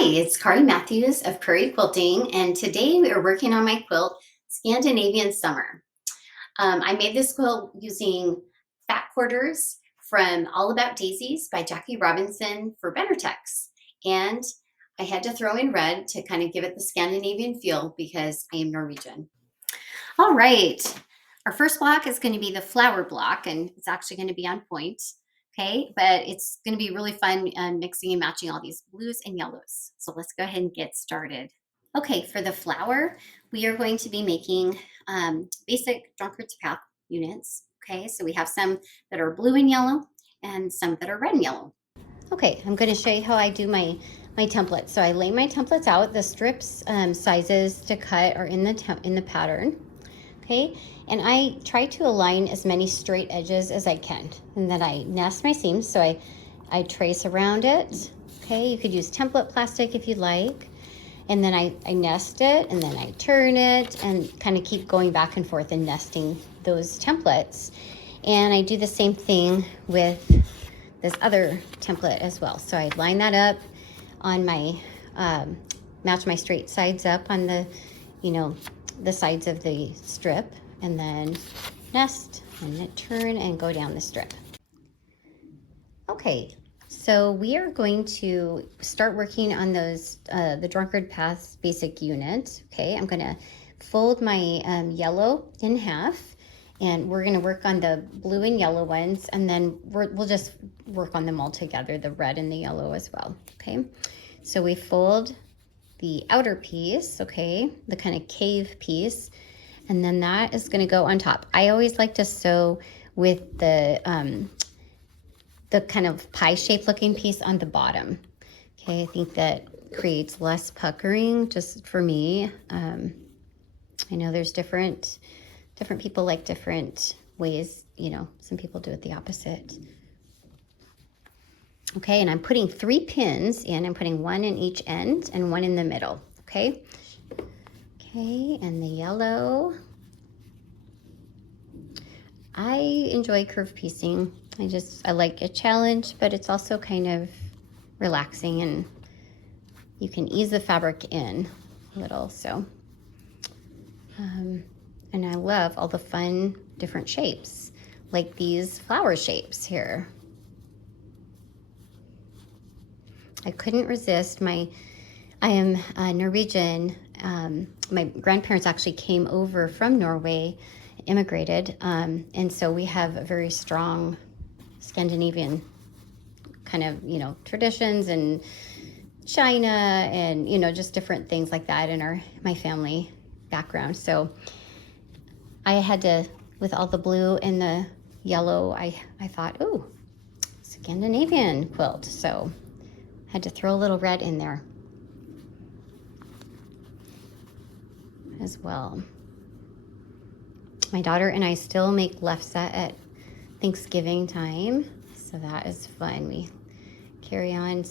Hi, it's Carly Matthews of Prairie Quilting, and today we are working on my quilt, Scandinavian Summer. I made this quilt using fat quarters from All About Daisies by Jackie Robinson for Benartex. And I had to throw in red to kind of give it the Scandinavian feel because I am Norwegian. All right, our first block is going to be the flower block, and it's actually going to be on point. Okay, but it's going to be really fun mixing and matching all these blues and yellows. So let's go ahead and get started. Okay, for the flower, we are going to be making basic drunkard's path units. Okay, so we have some that are blue and yellow and some that are red and yellow. Okay, I'm going to show you how I do my templates. So I lay my templates out. The strips sizes to cut are in the pattern. Okay, and I try to align as many straight edges as I can, and then I nest my seams. So I trace around it. Okay, you could use template plastic if you'd like, and then I nest it, and then I turn it, and kind of keep going back and forth and nesting those templates. And I do the same thing with this other template as well. So I line that up on my match my straight sides up on the the sides of the strip, and then nest and turn and go down the strip. Okay, so we are going to start working on those the Drunkard Paths basic unit. Okay, I'm going to fold my yellow in half, and we're going to work on the blue and yellow ones, and then we'll just work on them all together, the red and the yellow as well. Okay, so we fold the outer piece, okay, the kind of cave piece, and then that is going to go on top. I always like to sew with the kind of pie-shaped looking piece on the bottom. Okay, I think that creates less puckering, just for me. I know there's different people like different ways. Some people do it the opposite. Okay, and I'm putting 3 pins in. I'm putting 1 in each end and 1 in the middle, okay? Okay, and the yellow. I enjoy curve piecing. I like a challenge, but it's also kind of relaxing, and you can ease the fabric in a little, so. And I love all the fun different shapes, like these flower shapes here. I couldn't resist I am Norwegian. My grandparents actually came over from Norway, immigrated, and so we have a very strong Scandinavian kind of, traditions and China and, just different things like that in my family background. So I had to, with all the blue and the yellow, I thought, oh, Scandinavian quilt. So had to throw a little red in there as well. My daughter and I still make lefse at Thanksgiving time, so that is fun. We carry on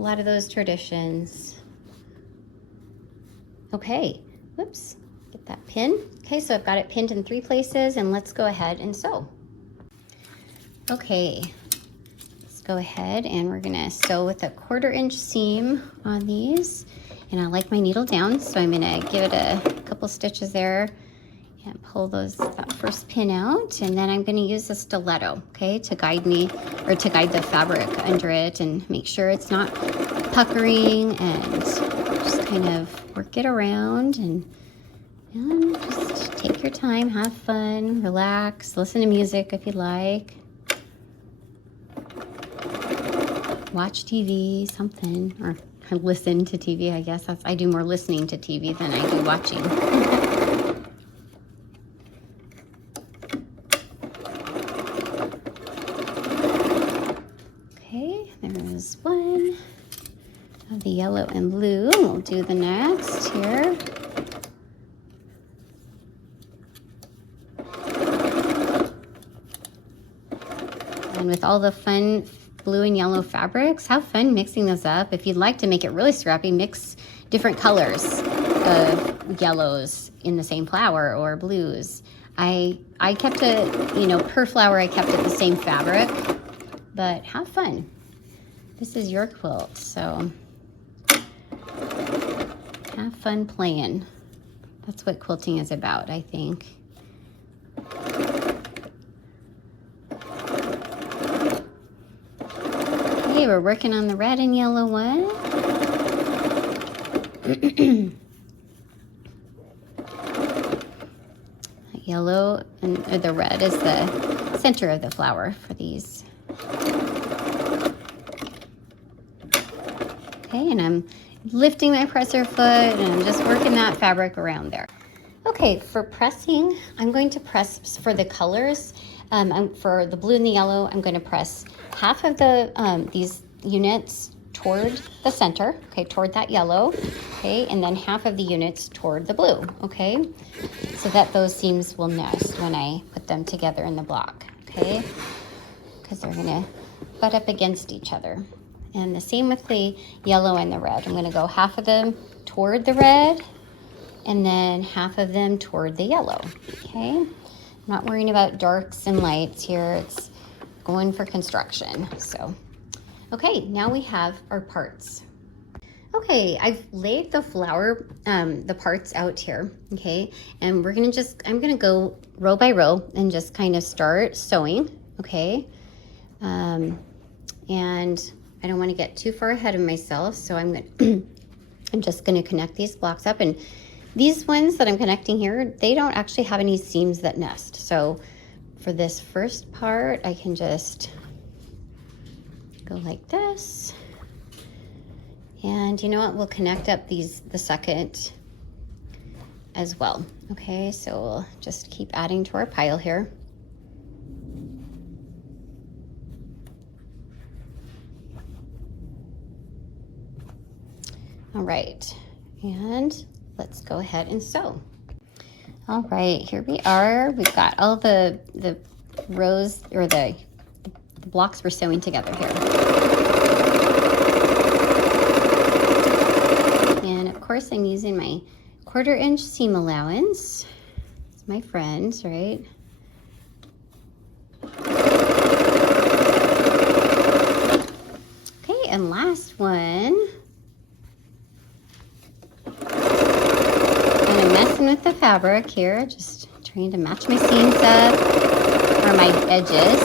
a lot of those traditions. Okay, whoops, get that pin. Okay, so I've got it pinned in 3 places, and let's go ahead and sew. Okay. Go ahead, and we're gonna sew with a 1/4 inch seam on these, and I like my needle down, so I'm gonna give it a couple stitches there and pull that first pin out, and then I'm gonna use a stiletto, okay, to guide me, or to guide the fabric under it and make sure it's not puckering, and just kind of work it around, and just take your time, have fun, relax, listen to music if you like. Watch TV, something, or listen to TV, I guess. I do more listening to TV than I do watching. Okay, there's one of the yellow and blue. We'll do the next here. And with all the fun blue and yellow fabrics, have fun mixing those up. If you'd like to make it really scrappy, mix different colors of yellows in the same flower, or blues. I kept it, per flower I kept it the same fabric, but have fun. This is your quilt, so Have fun playing. That's what quilting is about, I think. Okay, we're working on the red and yellow one. Yellow and the red is the center of the flower for these. Okay, and I'm lifting my presser foot and I'm just working that fabric around there. Okay, for pressing, I'm going to press for the colors. For the blue and the yellow, I'm going to press half of the these units toward the center, okay, toward that yellow, okay, and then half of the units toward the blue, okay, so that those seams will nest when I put them together in the block, okay, because they're going to butt up against each other. And the same with the yellow and the red. I'm going to go half of them toward the red and then half of them toward the yellow, okay? I'm not worrying about darks and lights here. It's going for construction, so. Okay, now we have our parts. Okay, I've laid the flower, the parts out here, okay? And I'm gonna go row by row and just kind of start sewing, okay? And I don't wanna get too far ahead of myself, so I'm just gonna connect these blocks up. And these ones that I'm connecting here, they don't actually have any seams that nest. So for this first part, I can just go like this. And you know what, we'll connect up the second as well. Okay, so we'll just keep adding to our pile here. All right, and let's go ahead and sew. All right, here we are. We've got all the rows, or the blocks we're sewing together here. And of course, I'm using my 1/4 inch seam allowance. It's my friend, right? Okay, and last one. With the fabric here, just trying to match my seams up, or my edges.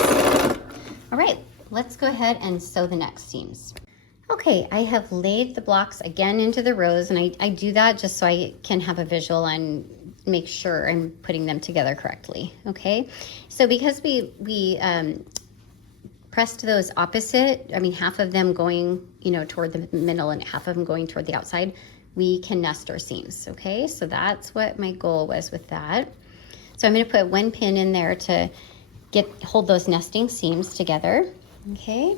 All right, let's go ahead and sew the next seams. Okay, I have laid the blocks again into the rows, and I do that just so I can have a visual and make sure I'm putting them together correctly, okay? So because we pressed those opposite, I mean half of them going, you know, toward the middle and half of them going toward the outside, we can nest our seams, okay? So that's what my goal was with that. So I'm gonna put one pin in there to hold those nesting seams together, okay?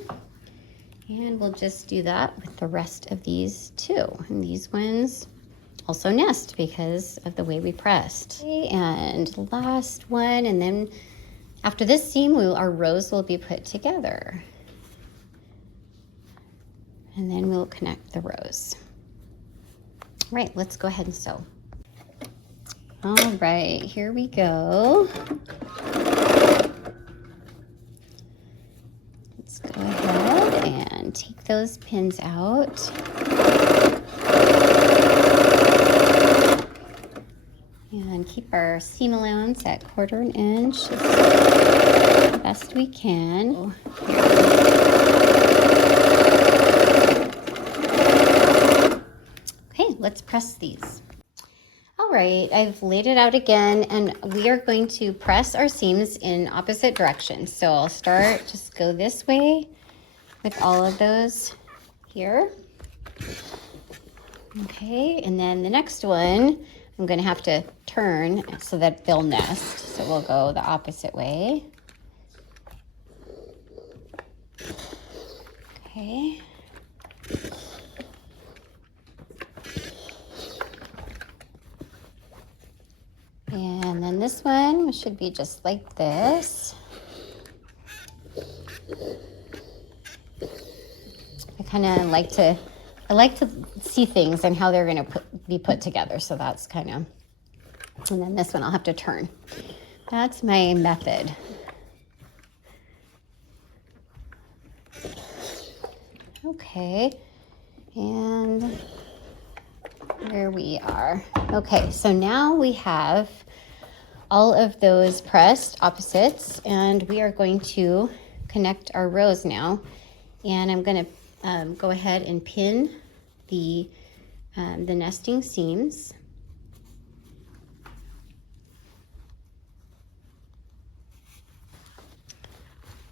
And we'll just do that with the rest of these too. And these ones also nest because of the way we pressed. Okay, and last one, and then after this seam, our rows will be put together. And then we'll connect the rows. All right, let's go ahead and sew. All right, here we go. Let's go ahead and take those pins out. And keep our seam allowance at 1/4 inch as best we can. Okay, let's press these. All right, I've laid it out again, and we are going to press our seams in opposite directions. So I'll start, just go this way with all of those here. Okay, and then the next one, I'm gonna have to turn so that they'll nest. So we'll go the opposite way. Okay. And then this one should be just like this. I like to see things and how they're going to be put together. So that's kind of, and then this one I'll have to turn. That's my method. Okay, and There we are. Okay, so now we have all of those pressed opposites, and we are going to connect our rows now. And I'm going to go ahead and pin the nesting seams.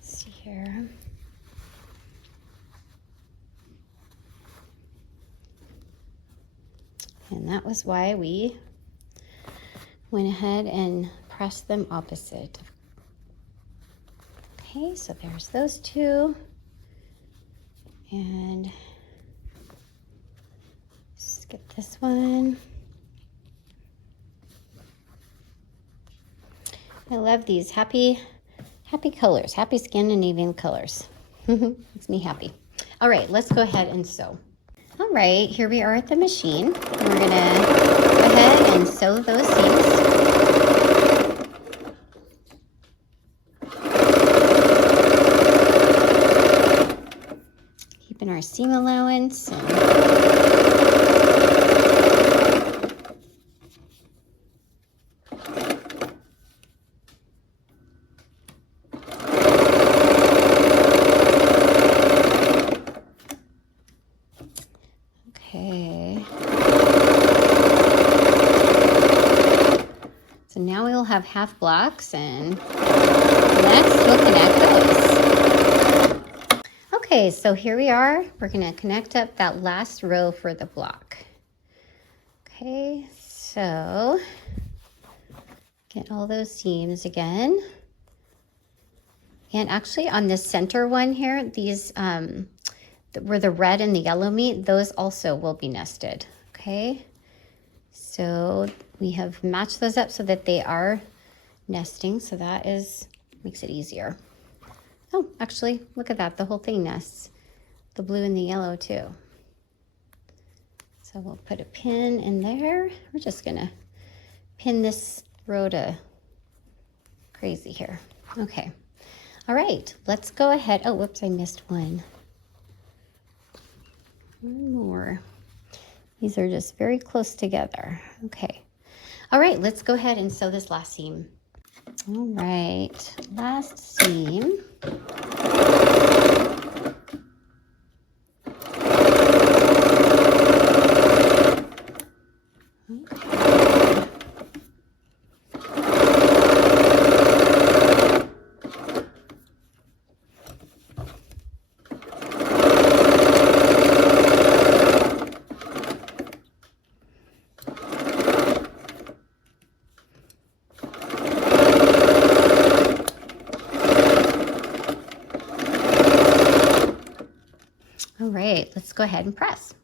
Let's see here. And that was why we went ahead and pressed them opposite. Okay, so there's those two. And skip this one. I love these happy colors, happy Scandinavian colors. Makes me happy. All right, let's go ahead and sew. All right, here we are at the machine. We're gonna go ahead and sew those seams. Keeping our seam allowance. Okay. So now we'll have half blocks, and next we'll connect those. Okay, so here we are. We're gonna connect up that last row for the block. Okay, so get all those seams again. And actually on this center one here, these where the red and the yellow meet, those also will be nested, okay? So we have matched those up so that they are nesting, so that makes it easier. Oh, actually, look at that, the whole thing nests. The blue and the yellow too. So we'll put a pin in there. We're just gonna pin this row to crazy here. Okay, all right, let's go ahead. Oh, whoops, I missed one. One more. These are just very close together. Okay. All right, let's go ahead and sew this last seam. All right, last seam. All right, let's go ahead and press.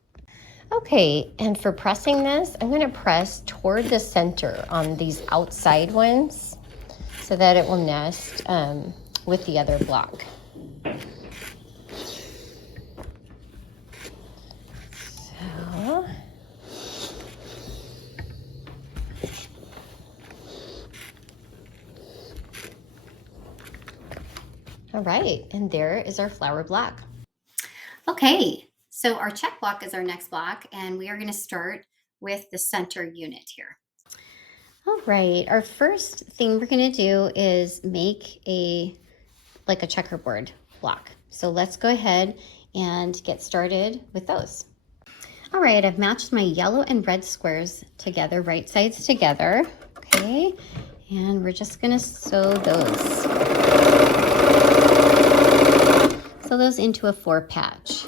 Okay, and for pressing this, I'm gonna press toward the center on these outside ones so that it will nest with the other block. So, all right, and there is our flower block. Okay, so our check block is our next block, and we are going to start with the center unit here. All right, our first thing we're going to do is make like a checkerboard block. So let's go ahead and get started with those. All right, I've matched my yellow and red squares together, right sides together. Okay, and we're just going to sew those. Sew those into a 4 patch.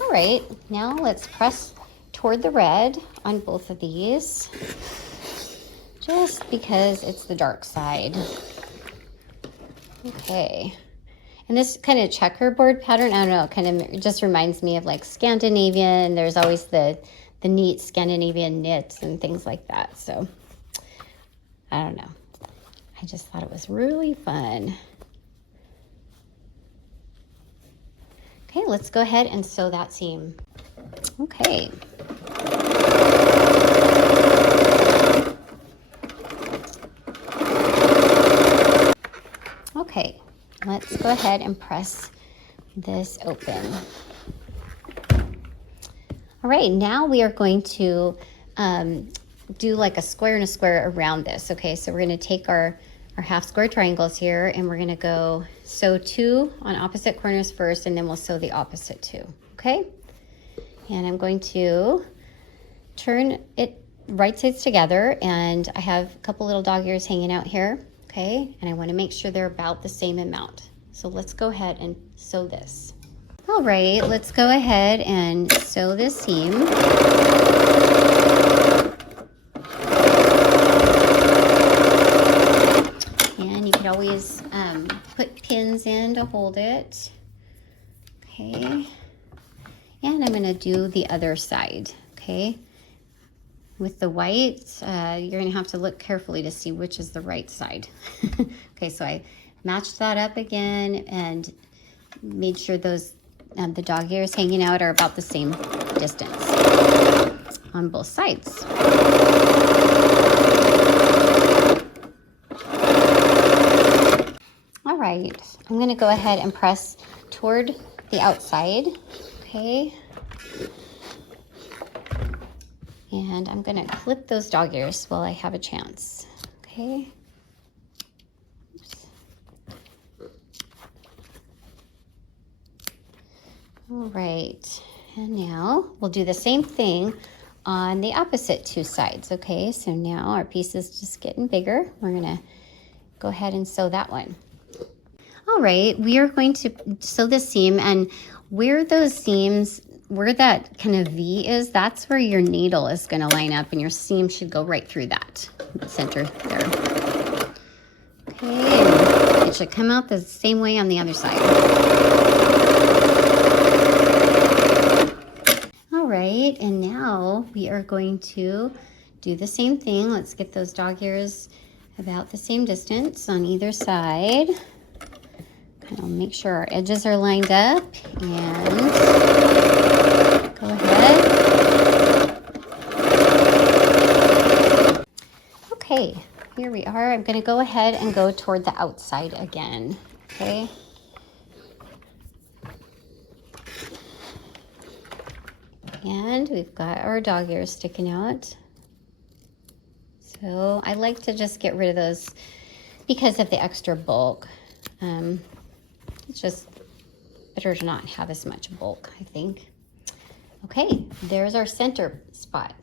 All right, now let's press toward the red on both of these, just because it's the dark side. Okay, and this kind of checkerboard pattern, I don't know, kind of just reminds me of like Scandinavian. There's always the neat Scandinavian knits and things like that. So I don't know. I just thought it was really fun. Okay, let's go ahead and sew that seam. Okay. Okay, let's go ahead and press this open. All right, now we are going to do like a square and a square around this. Okay, so we're gonna take our half square triangles here and we're gonna go sew 2 on opposite corners first, and then we'll sew the opposite 2, okay? And I'm going to turn it right sides together, and I have a couple little dog ears hanging out here, okay? And I wanna make sure they're about the same amount. So let's go ahead and sew this. All right, let's go ahead and sew this seam. And you could always put pins in to hold it. Okay. And I'm gonna do the other side, okay? With the white, you're gonna have to look carefully to see which is the right side. Okay, so I matched that up again and made sure those the dog ears hanging out are about the same distance on both sides. All right, I'm gonna go ahead and press toward the outside, okay? And I'm gonna clip those dog ears while I have a chance, okay? All right, and now we'll do the same thing on the opposite 2 sides, okay? So now our piece is just getting bigger. We're gonna go ahead and sew that one. All right, we are going to sew the seam, and where those seams, where that kind of V is, that's where your needle is gonna line up, and your seam should go right through that center there. Okay, and it should come out the same way on the other side. All right, and now we are going to do the same thing. Let's get those dog ears about the same distance on either side. Kind of make sure our edges are lined up, and go ahead. Okay, here we are. I'm gonna go ahead and go toward the outside again, okay? And we've got our dog ears sticking out. So I like to just get rid of those because of the extra bulk. It's just better to not have as much bulk, I think. Okay, there's our center spot.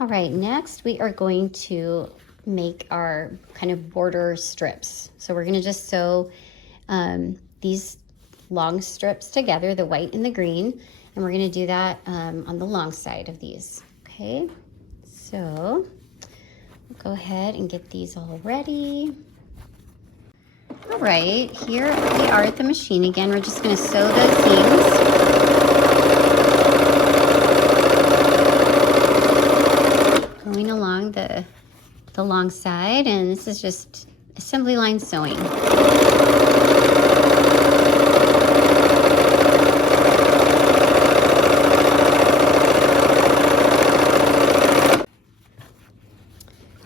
All right, next we are going to make our kind of border strips. So we're gonna just sew these long strips together, the white and the green, and we're gonna do that on the long side of these, okay? So we'll go ahead and get these all ready. All right, here we are at the machine again. We're just gonna sew those seams. Going along the long side, and this is just assembly line sewing.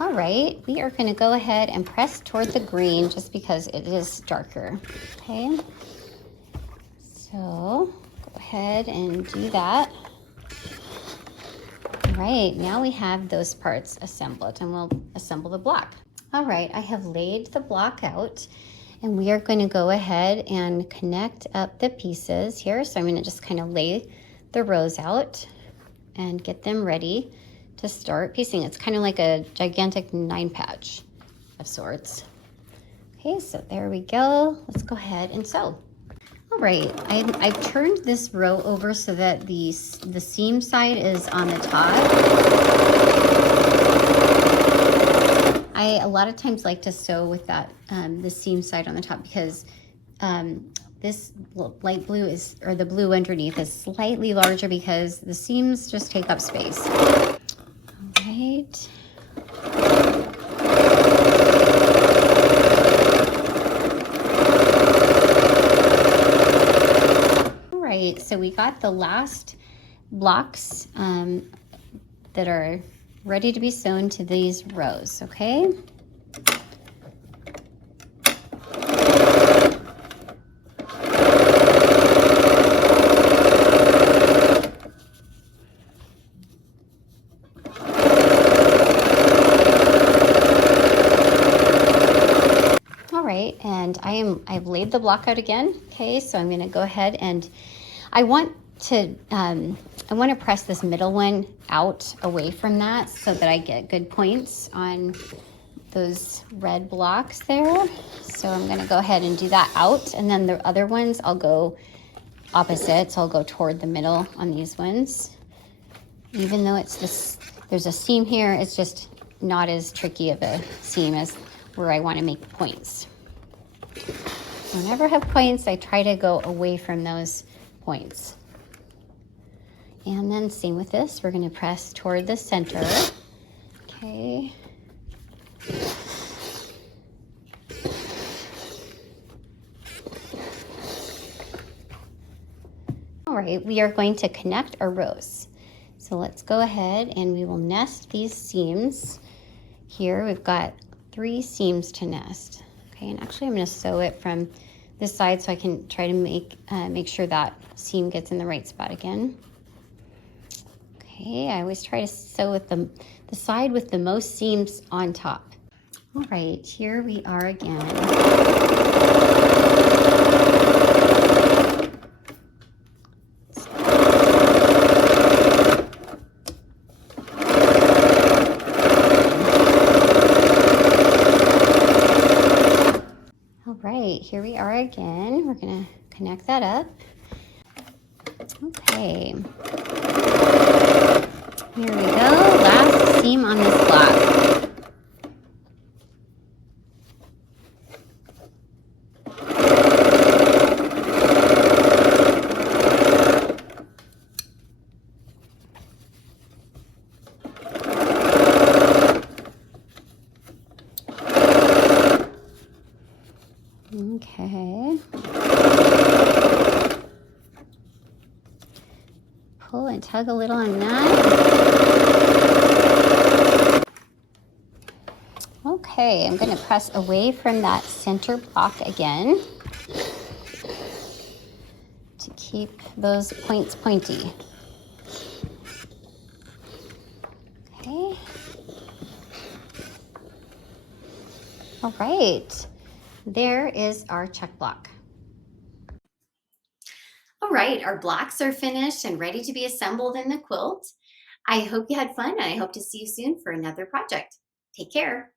All right, we are going to go ahead and press toward the green just because it is darker, okay? So go ahead and do that. All right, now we have those parts assembled, and we'll assemble the block. All right, I have laid the block out, and we are going to go ahead and connect up the pieces here. So I'm going to just kind of lay the rows out and get them ready to start piecing. It's kind of like a gigantic 9 patch of sorts. Okay, so there we go. Let's go ahead and sew. All right, I've turned this row over so that the seam side is on the top. I a lot of times like to sew with that the seam side on the top because this light blue is, or the blue underneath is slightly larger because the seams just take up space. All right. So we got the last blocks that are ready to be sewn to these rows, okay? right, and I've laid the block out again. Okay, so I'm gonna go ahead and I want to press this middle one out away from that so that I get good points on those red blocks there. So I'm gonna go ahead and do that out, and then the other ones I'll go opposite, so I'll go toward the middle on these ones. Even though it's this, there's a seam here, it's just not as tricky of a seam as where I want to make points. Whenever I have points, I try to go away from those points. And then same with this, we're going to press toward the center. Okay. All right, we are going to connect our rows. So let's go ahead and we will nest these seams. Here we've got 3 seams to nest. Okay, and actually I'm going to sew it from this side so I can try to make sure that seam gets in the right spot again. Okay, I always try to sew with the side with the most seams on top. All right, here we are again. All right, here we are again. We're gonna connect that up. Okay. Here we go, last seam on this block. Okay. Pull and tug a little on that. Okay, I'm going to press away from that center block again to keep those points pointy. Okay. All right, there is our check block. All right, our blocks are finished and ready to be assembled in the quilt. I hope you had fun, and I hope to see you soon for another project. Take care.